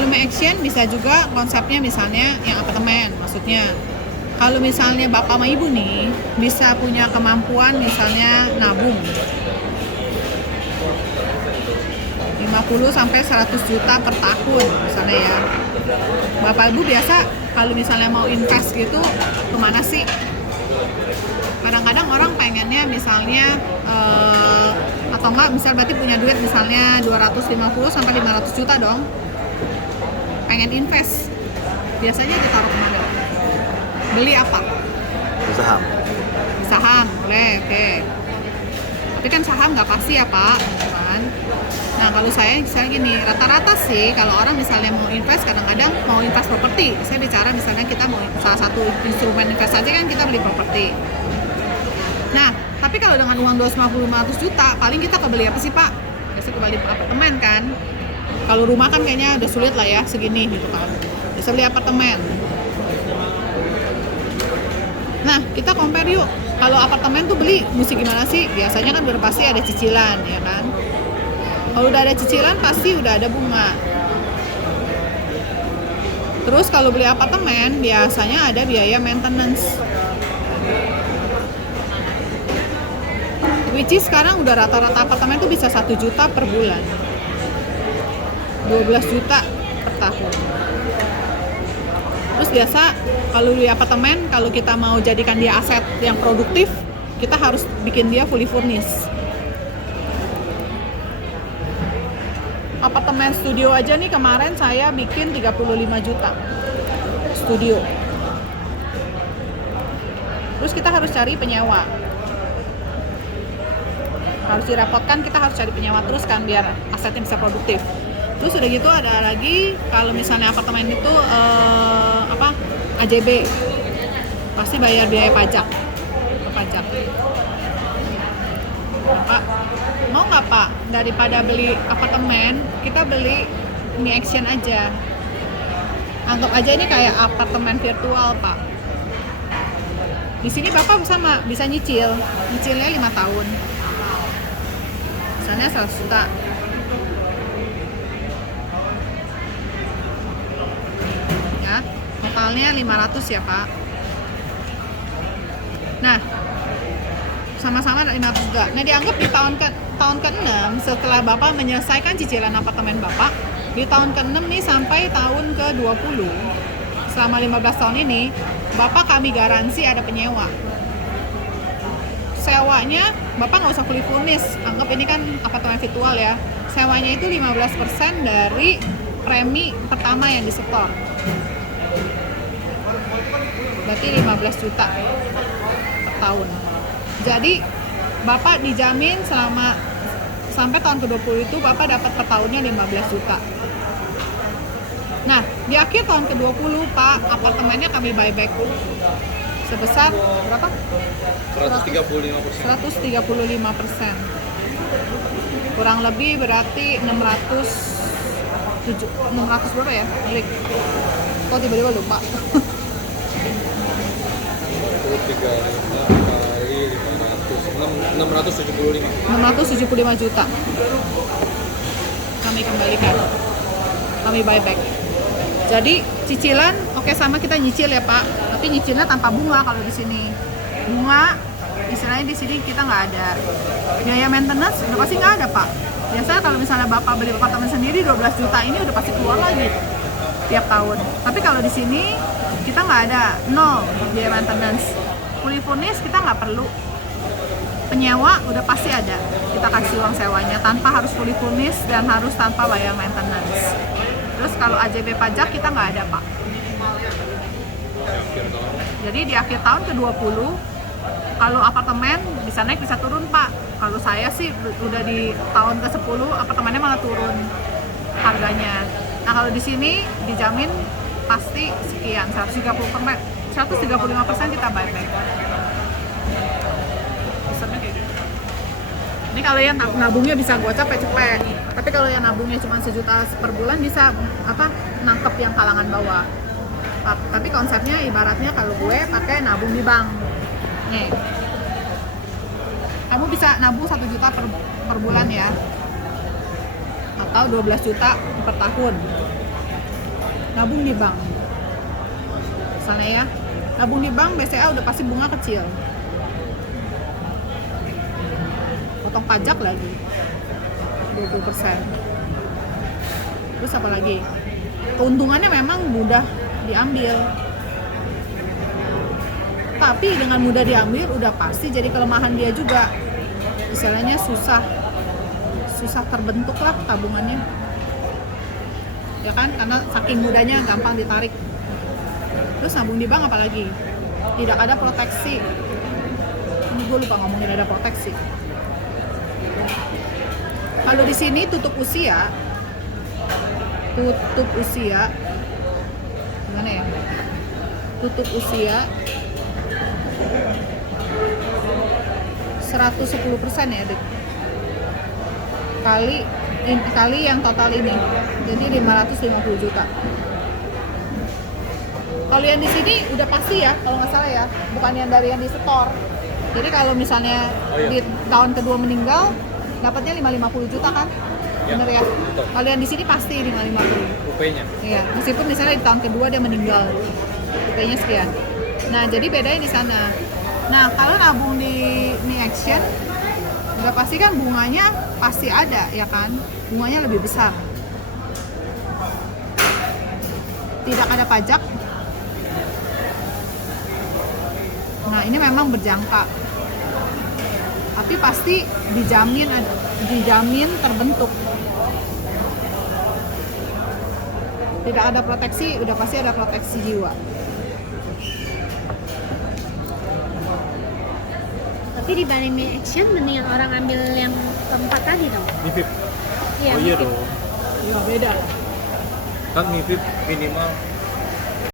Kalau mau action bisa juga konsepnya misalnya yang apartemen, maksudnya kalau misalnya bapak sama ibu nih bisa punya kemampuan misalnya nabung 50 sampai 100 juta per tahun misalnya ya. Bapak ibu biasa kalau misalnya mau invest gitu kemana sih? Kadang-kadang orang pengennya misalnya atau enggak misal berarti punya duit misalnya 250 sampai 500 juta dong. Pengen invest. Biasanya ditaruh kemana? Beli apa? Saham. Saham, boleh, oke. Tapi kan saham nggak pasti ya Pak, kan? Nah kalau saya misalnya gini, rata-rata sih kalau orang misalnya mau invest, kadang-kadang mau invest properti. Saya bicara misalnya kita mau salah satu instrumen investasi kan kita beli properti. Nah, tapi kalau dengan uang 250-500 juta, paling kita kebeli apa sih Pak? Biasanya kebeli apartemen kan? Kalau rumah kan kayaknya udah sulit lah ya, segini gitu kan. Bisa beli apartemen. Nah, kita compare yuk. Kalau apartemen tuh beli mesti gimana sih? Biasanya kan udah pasti ada cicilan, ya kan? Kalau udah ada cicilan pasti udah ada bunga. Terus kalau beli apartemen biasanya ada biaya maintenance. Which is sekarang udah rata-rata apartemen tuh bisa 1 juta per bulan. 12 juta per tahun. Terus biasa kalau di apartemen, kalau kita mau jadikan dia aset yang produktif, kita harus bikin dia fully furnished. Apartemen studio aja nih kemarin saya bikin 35 juta studio. Terus kita harus cari penyewa. Harus dirapotkan, kita harus cari penyewa terus kan biar asetnya bisa produktif. Terus udah gitu ada lagi kalau misalnya apartemen itu AJB pasti bayar biaya pajak. Pak, mau nggak Pak daripada beli apartemen kita beli ini action aja. Anggap aja ini kayak apartemen virtual Pak. Di sini Bapak sama bisa nyicilnya 5 tahun. Misalnya 100 juta. Totalnya 500 ya Pak. Nah, sama-sama 500 juga. Nah, dianggap di tahun ke-6 setelah Bapak menyelesaikan cicilan apartemen Bapak, di tahun ke-6 nih sampai tahun ke-20, selama 15 tahun ini, Bapak kami garansi ada penyewa. Sewanya Bapak nggak usah fully furnished, anggap ini kan apartemen virtual ya. Sewanya itu 15% dari premi pertama yang disetor. Berarti 15 juta per tahun. Jadi Bapak dijamin selama sampai tahun ke-20 itu Bapak dapat per tahunnya 15 juta. Nah, di akhir tahun ke-20 Pak, apartemennya kami buyback sebesar berapa? 135%. Kurang lebih berarti 600 berapa ya? Rick. Kok tiba-tiba lupa? 675 juta kami kembalikan, kami buyback. Jadi cicilan oke sama kita nyicil ya Pak, tapi nyicilnya tanpa bunga. Kalau di sini bunga istilahnya di sini kita nggak ada. Biaya maintenance udah pasti nggak ada Pak. Biasanya kalau misalnya Bapak beli apartemen sendiri 12 juta ini udah pasti keluar lagi tiap tahun. Tapi kalau di sini kita nggak ada, nol biaya maintenance. Fully furnished kita nggak perlu. Penyewa udah pasti ada, kita kasih uang sewanya tanpa harus fully furnished dan harus tanpa bayar maintenance. Terus kalau AJB pajak kita nggak ada Pak. Jadi di akhir tahun ke-20 kalau apartemen bisa naik bisa turun Pak. Kalau saya sih udah di tahun ke-10 apartemennya malah turun harganya. Nah kalau di sini dijamin pasti sekian, 135% kita buyback. Ini kalau yang nabungnya bisa gocap cepet. Tapi kalau yang nabungnya cuma 1 juta per bulan bisa nangkep yang kalangan bawah. Tapi konsepnya ibaratnya kalau gue pakai nabung di bank. Nih. Kamu bisa nabung 1 juta per bulan ya. Atau 12 juta per tahun. nabung di bank. Misalnya ya, nabung di bank BCA udah pasti bunga kecil. Potong pajak lagi 20%. Terus apa lagi? Keuntungannya memang mudah diambil. Tapi dengan mudah diambil udah pasti jadi kelemahan dia juga. Istilahnya susah terbentuk lah tabungannya. Ya kan? Karena saking mudahnya gampang ditarik. Terus nabung di bank apalagi? Tidak ada proteksi. Ini gue lupa ngomongin ada proteksi. Kalau di sini tutup usia gimana ya? Tutup usia 110% ya, Dek. Kali yang total ini. Jadi 550 juta. Kalau yang di sini udah pasti ya, kalau nggak salah ya, bukan yang dari yang di setor. Jadi kalau misalnya di tahun kedua meninggal, dapatnya 550 juta kan? Ya, bener ya? Betul. Kalau yang di sini pasti 550. UP-nya? Iya, meskipun misalnya di tahun kedua dia meninggal, UP-nya sekian. Nah, jadi bedanya di sana. Nah, kalau nabung di Action, udah pasti kan bunganya pasti ada, ya kan? Bunganya lebih besar. Tidak ada pajak. Nah, ini memang berjangka. Tapi pasti dijamin terbentuk. Tidak ada proteksi, udah pasti ada proteksi jiwa. Tapi dibanding Mi Action mendingan orang ambil yang keempat tadi dong. MiFIP. Iya, Oh iya MiFIP. dong. Ya beda. Kan MiFIP minimal